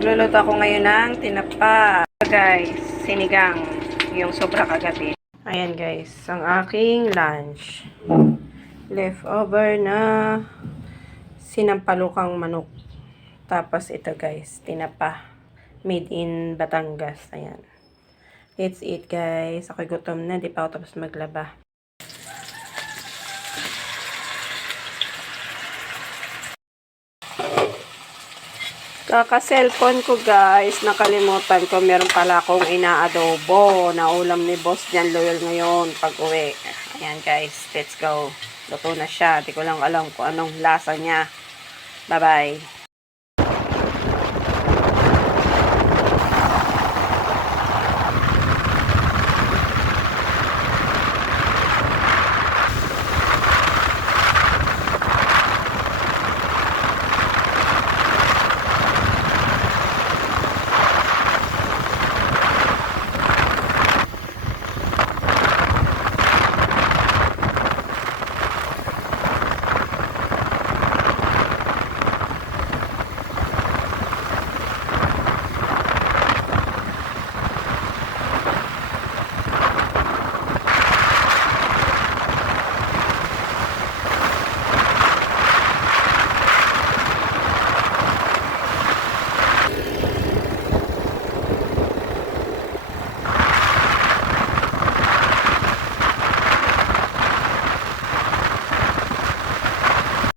Magluluto ako ngayon ng tinapa. Guys, sinigang. Yung sobra kagabi. Ayan guys, ang aking lunch. Leftover na sinampalukang manok. Tapos ito guys, tinapa. Made in Batangas. Ayan. Let's eat guys. Ako'y gutom na. Di pa ako tapos maglaba. Kaka-cellphone ko guys, nakalimutan ko, meron pala akong inaadobo na ulam ni Boss Jan Loyal ngayon pag uwi. Ayan guys, let's go. Luto na siya, di ko lang alam kung anong lasa niya. Bye bye.